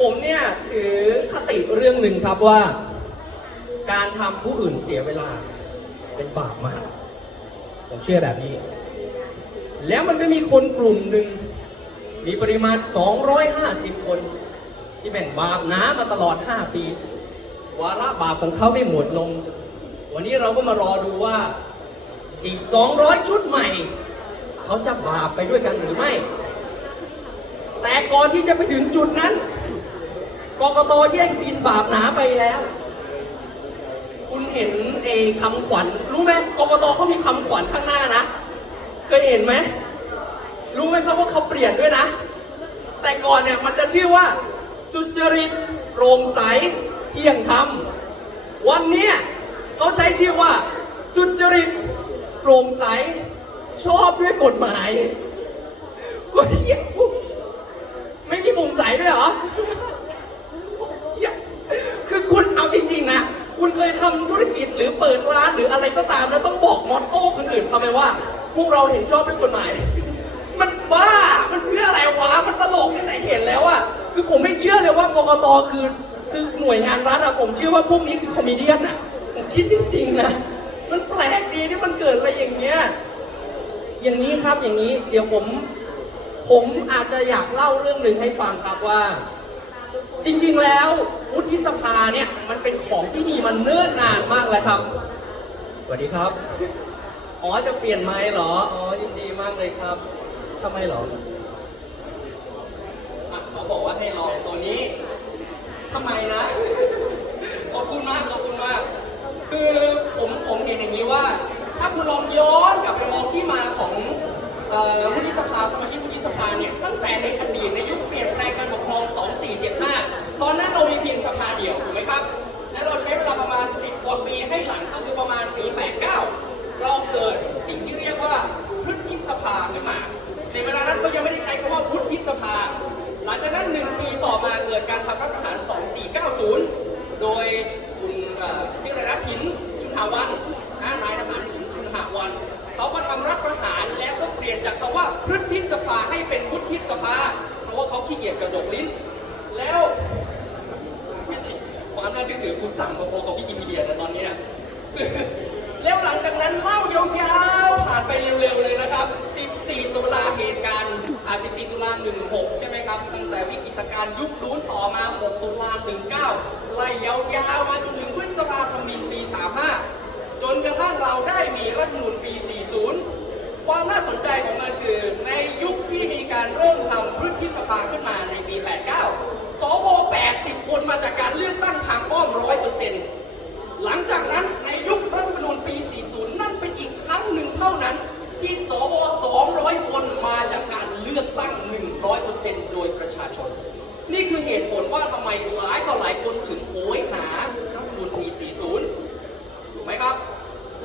ผมเนี่ยถือคติเรื่องหนึ่งครับว่า การทำผู้อื่นเสียเวลา เป็นบาปมากผมเชื่อแบบนี้ แล้วมันก็มีคนกลุ่มหนึ่ง มีปริมาณ 250 คน ที่แบ่งบาปหนามาตลอด 5 ปี วาระบาปของเขาได้หมดลง วันนี้เราก็มารอดูว่า อีก 200 ชุดใหม่ เขาจะบาปไปด้วยกันหรือไม่ แต่ก่อนที่จะไปถึงจุดนั้น กกตแย่งซีนบาปหนาไปแล้ว คุณเห็นเอคำขวัญรู้ไหมกกตเขามีคำขวัญข้างหน้านะ เคยเห็นไหม รู้ไหมครับว่าเขาเปลี่ยนด้วยนะ แต่ก่อนเนี่ยมันจะชื่อว่า สุจริตโปร่งใสเที่ยงธรรม วันนี้เขาใช้ชื่อว่า สุจริตโปร่งใสชอบด้วยกฎหมายกฎเหี้ยมมีโปร่งใสด้วยเหรอ เหี้ยคือคุณเอาจริงๆ นะ คุณเคยทำธุรกิจหรือเปิดร้านหรืออะไรก็ตาม แล้วต้องบอกมอตโต้คนอื่นทำไมว่า พวกเราเห็นชอบด้วยกฎหมาย มันบ้า มันเพื่ออะไรวะ มันตลกตั้งแต่เห็นแล้วอะคือผมไม่เชื่อเลยว่ากกตคือคือหน่วยงานรัฐอะผมเชื่อว่าพวกนี้คือคอมเมเดี้นะผมคิดจริง ๆ นะ มันแปลกดีที่มันเกิดอะไรอย่างเงี้ย อย่างนี้ครับอย่างนี้ เดี๋ยวผม ผมอาจจะอยากเล่าเรื่องหนึ่งให้ฟังครับว่า จริงๆแล้ววุฒิสภาเนี่ยมันเป็นของที่มีมันเนิ่นนานมากเลยครับ สวัสดีครับ อ๋อจะเปลี่ยนไม้เหรอ อ๋อยินดีมากเลยครับทำไมเหรอเขาบอกว่าให้ลองตัวนี้ทำไมนะ ขอบคุณมากขอบคุณมาก คือผมผมเห็นอย่างนี้ว่า ถ้าคุณลองย้อนกลับไปมองที่มาของวุฒิสภาสมาชิกวุฒิสภาเนี่ยตั้งแต่ในอดีตในยุคเปลี่ยนแปลงกัน 475 ตอนนั้นเรามีเพียงสภาเดียวถูกไหมครับ ถือคุณต่ำพอๆกับวิกิพีเดียนะตอนเนี้ยแล้วหลังจากนั้นเล่ายาวๆผ่านไปเร็วๆเลยนะครับ 14 ตุลาเหตุการณ์อ่า14 ตุลา 16 ใช่ไหมครับ ตั้งแต่วิกฤตการณ์ยุคนู้นต่อมา 6 ตุลา 19 ไล่ยาวๆมาจนถึงพฤษภาคมปี 35 จนกระทั่งเราได้มีรัฐมนูญปี 40 ความน่าสนใจของมันคือในยุคที่มีการเริ่มทำพฤทธิสภาขึ้นมาในปี 89 สว 80 คนมาจากการเลือกตั้งทางอ้อม100%หลังจากนั้นในยุครัฐธรรมนูญปี 40 นั่นเป็นอีกครั้งหนึ่งเท่านั้น ที่สว 200 คนมาจากการเลือกตั้ง 100%โดยประชาชน นี่คือเหตุผลว่าทำไมหลายต่อหลายคนถึงโหยหารัฐธรรมนูญปี 40 ถูกไหมครับ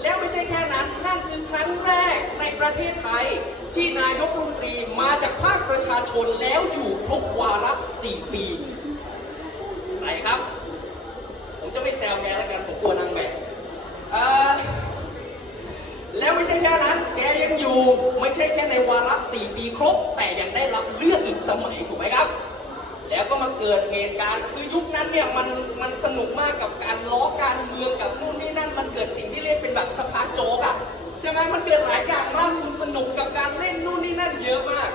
แล้วไม่ใช่แค่นั้น นั่นคือครั้งแรกในประเทศไทยที่นายกรัฐมนตรีมาจากภาคประชาชนแล้วอยู่ครบวาระ 4 ปี ใครครับ ผมจะไม่แซวแกแล้วกัน ผมกลัวนางแบบแล้วไม่ใช่แค่นั้น แกยังอยู่ไม่ใช่แค่ในวาระ4ปีครบ แต่ยังได้รับเลือกอีกสมัยถูกไหมครับ แล้วก็มาเกิดเหตุการณ์คือยุคนั้นเนี่ยมันมันสนุกมากกับการล้อการเมืองกับนู่นนี่นั่น มันเกิดสิ่งที่เรียกเป็นแบบสภาโจ๊กอะใช่ไหมมันเกิดหลายอย่างมากคุณสนุกกับการเล่นนู่นนี่นั่นเยอะมาก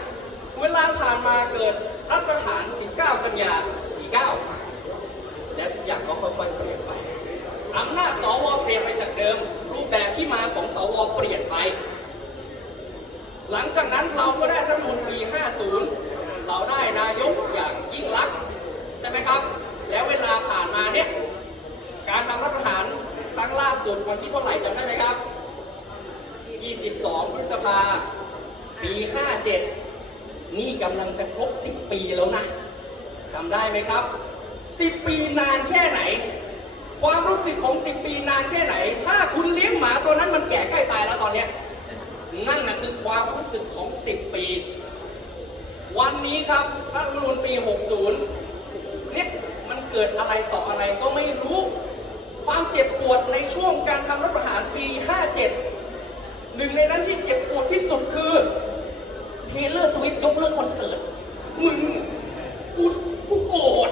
เวลาผ่านมาเกิดรัฐประหาร 19 กันยา49 แล้วทุกอย่างก็ค่อยๆเปลี่ยนไปอำนาจสวเปลี่ยนไปจากเดิม รูปแบบที่มาของสวเปลี่ยนไป หลังจากนั้นเราก็ได้รัฐมนูญปี 50 เราได้นายกอย่างยิ่งรักษณ์ใช่ไหมครับ แล้วเวลาผ่านมาเนี่ยการทำรัฐประหารครั้งล่าสุดวันที่เท่าไหร่จำได้ไหมครับ 22 พฤษภาปี 57 นี่กำลังจะครบ 10 ปีแล้วนะจำได้ไหมครับ 10ปีนานแค่ไหน ความรู้สึกของ10ปีนานแค่ไหน ถ้าคุณเลี้ยงหมาตัวนั้นมันแก่ใกล้ตายแล้วตอนเนี้ยนั่นนะคือความรู้สึกของ10ปี วันนี้ครับรัฐธรรมนูญปี 60 เนี่ยมันเกิดอะไรต่ออะไรก็ไม่รู้ ความเจ็บปวดในช่วงการทำรัฐประหารปี 57 หนึ่งในนั้นที่เจ็บปวดที่สุดคือเทเลอร์สวิฟยกเลิกคอนเสิร์ตมึงกูกูโกรธ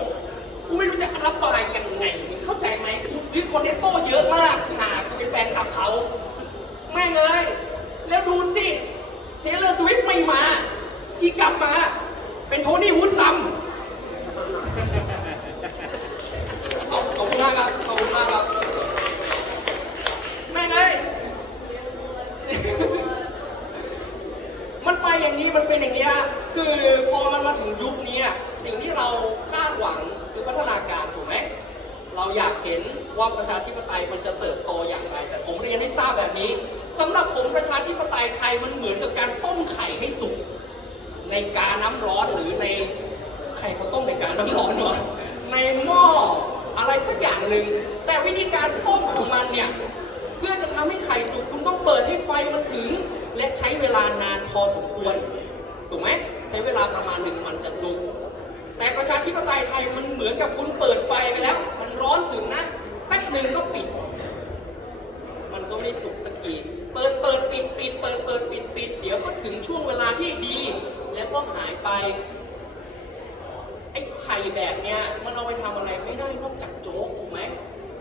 ซื้อคอนเนตโต้เยอะมากหากูเป็นแฟนคลับเขาแม่งเลยแล้วดูสิเทเลอร์สวิฟไม่มา ที่กลับมา เป็นโทนี่วูดซัมขอบขอบคุณมากครับขอบคุณมากครับแม่งเลยมันไปอย่างนี้มันเป็นอย่างนี้คือพอมันมาถึงยุคนี้สิ่งที่เราคาดหวัง คือพัฒนาการถูกไหมเราอยากเห็นว่าประชาธิปไตยมันจะเติบโตอย่างไร แต่ผมเรียนให้ทราบแบบนี้สำหรับผมประชาธิปไตยไทยมันเหมือนกับการต้มไข่ให้สุกในกาน้ำร้อนหรือในไข่เขาต้มในกาน้ำร้อนวะในหม้ออะไรสักอย่างหนึ่งแต่วิธีการต้มของมันเนี่ยเพื่อจะทำให้ไข่สุกคุณต้องเปิดให้ไฟมันถึง และใช้เวลานานพอสมควรถูกไหมใช้เวลาประมาณหนึ่งมันจะสุก แต่ประชาธิปไตยไทยมันเหมือนกับคุณเปิดไฟไปแล้ว มันร้อนถึงนะแป๊บหนึ่งก็ปิด มันก็ไม่สุกสักทีเปิดเปิดปิดปิดเปิดเปิดปิดปิดเดี๋ยวก็ถึงช่วงเวลาที่ดี แล้วก็หายไปไอ้ไข่แบบเนี้ยมันเอาไปทำอะไรไม่ได้นอกจากโจ๊กถูกไหม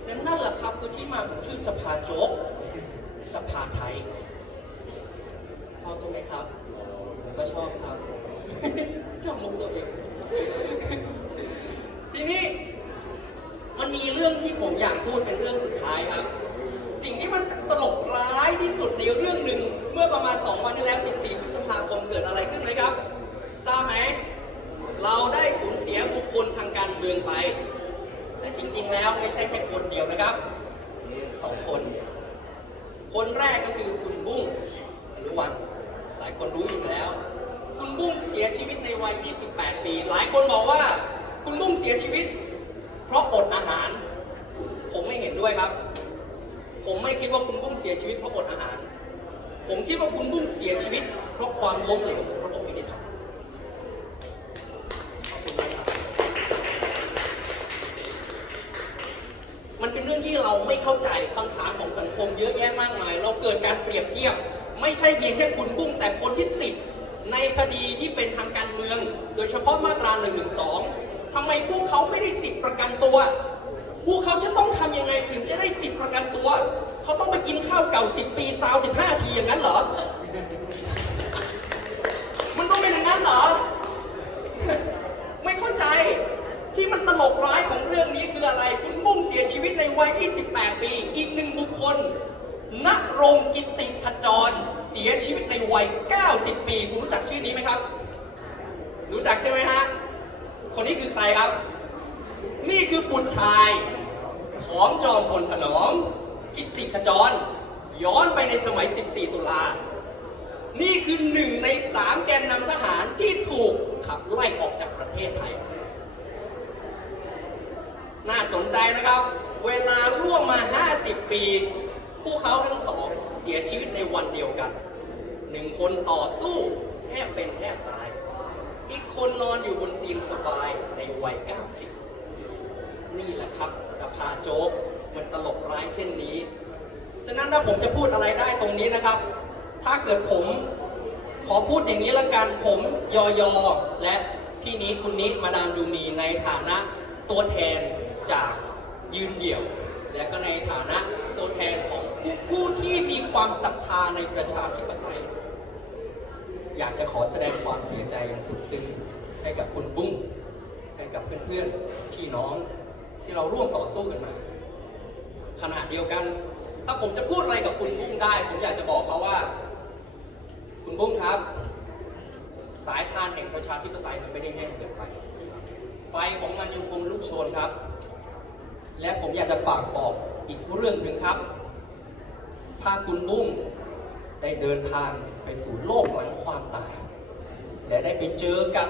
นั่นนั่นแหละครับคือที่มาของชื่อสภาโจ๊กสภาไทยชอบใช่ไหมครับก็ชอบครับชอบมุกตัวเอง ทีนี้มันมีเรื่องที่ผมอยากพูดเป็นเรื่องสุดท้ายครับ สิ่งที่มันตลกร้ายที่สุดในเรื่องหนึ่งเมื่อประมาณ 2 วันที่แล้ว 14 พฤษภาคมเกิดอะไรขึ้นไหมครับ ทราบไหม เราได้สูญเสียบุคคลทางการเมืองไป แต่จริง ๆ แล้วไม่ใช่แค่คนเดียวนะครับสองคน คนแรกก็คือคุณบุ้งอนุวันหลายคนรู้อยู่แล้ว คุณบุ้งเสียชีวิตในวัย 28 ปี หลายคนบอกว่า คุณบุ้งเสียชีวิต เพราะอดอาหาร ผมไม่เห็นด้วยครับ ผมไม่คิดว่าคุณบุ้งเสียชีวิตเพราะอดอาหาร ผมคิดว่าคุณบุ้งเสียชีวิต เพราะความล้มเหลวของระบบยุติธรรมมันเป็นเรื่องที่เราไม่เข้าใจคำถามของสังคมเยอะแยะมากมาย เราเกิดการเปรียบเทียบ ไม่ใช่เพียงแค่คุณบุ้งแต่คนที่ติด ในคดีที่เป็นทางการเมือง โดยเฉพาะมาตรา1นึทำไมพวกเขาไม่ได้สิทธิประกันตัว พวกเขาจะต้องทำยังไงถึงจะได้สิทธิประกันตัว เขาต้องไปกินข้าวเก่า 10 ปีซาว15ทีอย่างนั้นเหรอ มันต้องเป็นอย่างนั้นเหรอ ไม่เข้าใจที่มันตลกร้ายของเรื่องนี้คืออะไร คุณบุ้งเสียชีวิตในวัย 28 ปี อีกหนึ่งบุคคลณรงกิติขจร เสียชีวิตในวัย 90 ปี คุณรู้จักชื่อนี้ไหมครับ รู้จักใช่ไหมฮะ คนนี้คือใครครับ นี่คือบุตรชายของจอมพลถนอม กิตติขจร ย้อนไปในสมัย 14 ตุลา นี่คือหนึ่งในสามแกนนำทหารที่ถูกขับไล่ออกจากประเทศไทย น่าสนใจนะครับ เวลาร่วมมา 50 ปี พวกเขาทั้งสอง เสียชีวิตในวันเดียวกัน หนึ่งคนต่อสู้แทบเป็นแทบตาย อีกคนนอนอยู่บนเตียงสบายในวัย 90 นี่แหละครับสภาโจ๊กมันตลกร้ายเช่นนี้ ฉะนั้นถ้าผมจะพูดอะไรได้ตรงนี้นะครับ ถ้าเกิดผมขอพูดอย่างนี้ละกัน ผมยอยอและพี่นี้คุณนี้มาดามยูมีในฐานะตัวแทนจากยืนเดี่ยว และก็ในฐานะตัวแทนของผู้ผู้ที่มีความศรัทธาในประชาธิปไตย อยากจะขอแสดงความเสียใจอย่างสุดซึ้งให้กับคุณบุ้งให้กับเพื่อนๆพี่น้องที่เราร่วมต่อสู้กันมาขณะเดียวกัน ถ้าผมจะพูดอะไรกับคุณบุ้งได้ ผมอยากจะบอกเขาว่า คุณบุ้งครับ สายทานแห่งประชาธิปไตยมันไม่ได้แห้งเกินไปไฟของมันยังคงลุกโชนครับ และผมอยากจะฝากบอกอีกเรื่องหนึ่งครับ ถ้าคุณบุ้งได้เดินทางไปสู่โลกหลังความตาย และได้ไปเจอกับ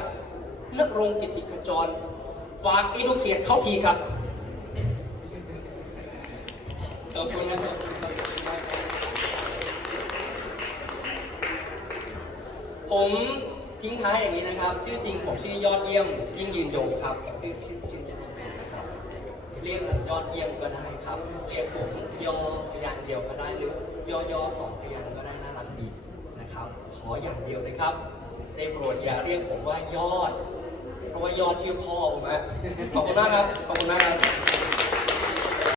นักรงกิติขจร ฝากอิดูเขียดเขาทีครับ ขอบคุณนะครับผมทิ้งท้ายอย่างนี้นะครับ ชื่อจริงผมชื่อยอดเยี่ยมยิ่งยืนยงครับ ชื่อชื่อชื่อจริงๆนะครับ เรียกผมยอดเยี่ยมก็ได้ครับ เรียกผมยอพยางค์เดียวก็ได้หรือยอยอสองพยางค์ก็ได้น่ารักดีนะครับ ขออย่างเดียวเลยครับได้โปรดอย่าเรียกผมว่ายอด เพราะว่ายอดชื่อพ่อผมนะขอบคุณมากครับ ขอบคุณมากครับ